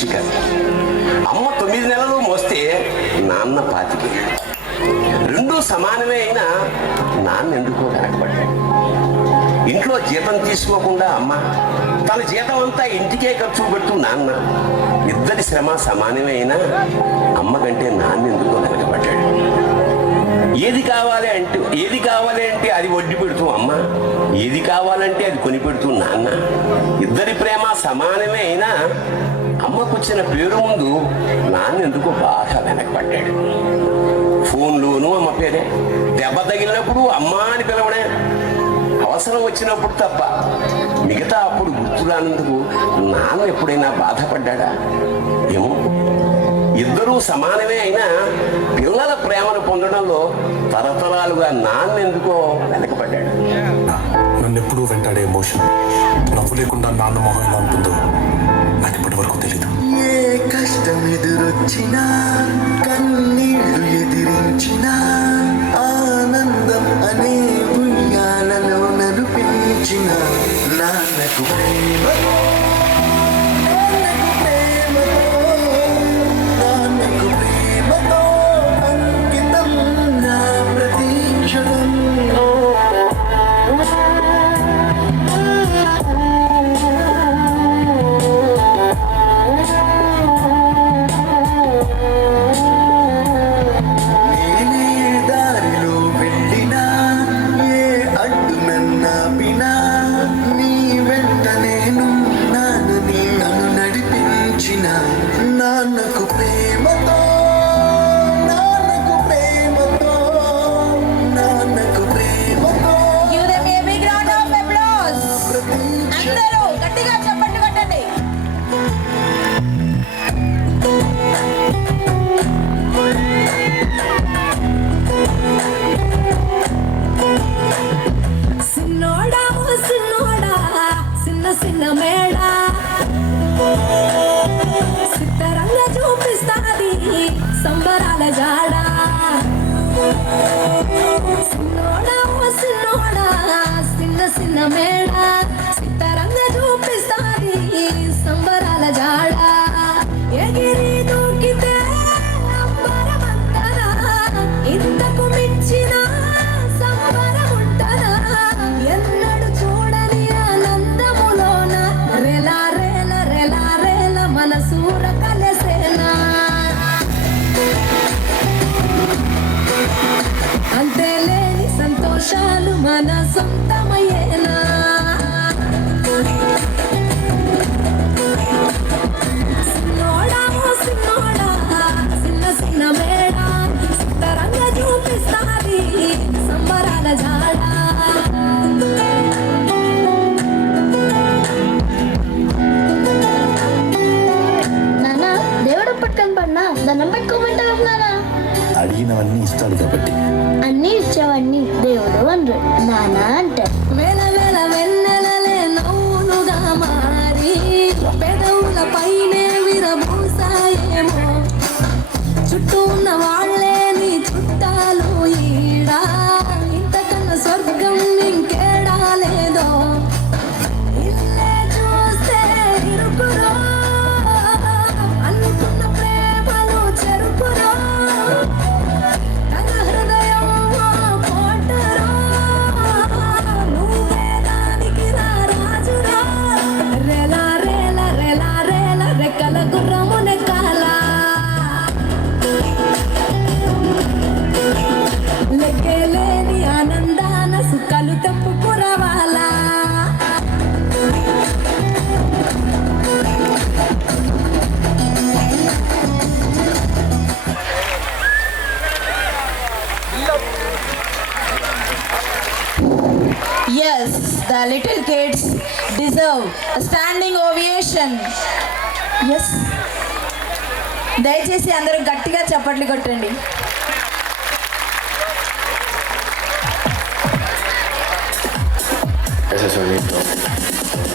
వృశ్చిక. అమ్మ 9 నెలలు మోస్తే నాన్న 25. రెండూ సమానమే అయినా నాన్న ఎందుకో వెనకబడ్డాడు. ఇంట్లో జీతం తీసుకోకుండా అమ్మ, తన జీతం అంతా ఇంటికే ఖర్చు పెడుతూ నాన్న. ఇద్దరి శ్రమ సమానమే అయినా అమ్మ కంటే నాన్న ఎందుకో వెనకబడ్డాడు. ఏది కావాలి అంటే అది వడ్డీ పెడుతూ అమ్మ, ఏది కావాలంటే అది కొని పెడుతూ నాన్న. ఇద్దరి ప్రేమ సమానమే అయినా అమ్మకు వచ్చిన పేరు ముందు నాన్న ఎందుకో బాగా వెనకబడ్డాడు. ఫోన్లోనూ అమ్మ పేరే, దెబ్బ తగిలినప్పుడు అమ్మ అని పిలవడే, అవసరం వచ్చినప్పుడు తప్ప మిగతా అప్పుడు గుర్తురానందుకు నాన్న ఎప్పుడైనా బాధపడ్డా? ఏమో. ఇద్దరూ సమానమే అయినా పిల్లల ప్రేమను పొందడంలో తరతరాలుగా నాన్న ఎందుకో వెనకబడ్డాడు. నన్ను ఎప్పుడూ వెంటాడే ఎమోషన్, నవ్వు లేకుండా నాన్న మొహం ఎలా ఉంటుందో నాకు ఇప్పటి వరకు తెలీదు. ఏ కష్టం ఎదురొచ్చినా, కన్నీళ్లు ఎదిరించినా, ఆనందం అనే ఉయ్యాలలో నడిపించిన నాన్నకు ప్రేమతో, నాన్నకు ప్రేమతో అంకితం నా ప్రతి క్షణం. Nannaku Prematho, Nannaku Prematho, Nannaku Prematho. Give them a big round of applause. అందరూ గట్టిగా చప్పట్లు కొట్టండి. సిన్నోడా సిన్నోడా, చిన్న చిన్న మేడా, సిద్ధరంగా చూపిస్తాది సంబరాల జాడా. సిన్నోడా సిన్నోడా, చిన్న చిన్న మేడా, సిద్ధరంగా చూపిస్తాది సంబరాల జాడా. ఎగిరి దూకితే అంబరమంతనా, ఇంతకు మించిన సంబరం ఉంటనా? ఎన్నడు చూడని ఆనందములోన రెలా రేల రెలా రేల మనసూర కలసేనా. అంతే లేని సంతోషాలు మన సొంతమయ్యేనా. సిన్నోడా సిన్నోడా, చిన్న చిన్న మేడా, సిద్ధరంగా చూపిస్తాది సంబరాల జాడా. నానా, దేవుడు పట్టుకొని పడినా దండం పెట్టుకోమంటారు నానా. అడిగినవన్నీ ఇస్తాడు కాబట్టి అన్ని ఇచ్చేవన్నీ దేవుడు అనరు, నానా అంటారు. వేల వేల వెన్నెలలే నవ్వులుగా మారి పెదవుల పైనే విరబూసాయేమో. చుట్టూ ఉన్న వాళ్ళే నీ చుట్టాలు ఈడా, ఇంతకన్నా స్వర్గం ఇంకేడా లేదో. ఇల్లే చూస్తే ఇరుకురో, అనుకున్న ప్రేమలు చెరుకురో. తన హృదయం కోటరో, నువ్వే దానికి రా రాజురా. రెలా రేల రెలా రేల రెక్కల గుర్రము నెక్కాల. లెక్కలేని ఆనందాన సుఖాలు తెంపుకురవాలా. Yes, the little kids deserve a standing ovation. Yes. దయచేసి అందరూ గట్టిగా చప్పట్లు కొట్టండి. Eso es bonito.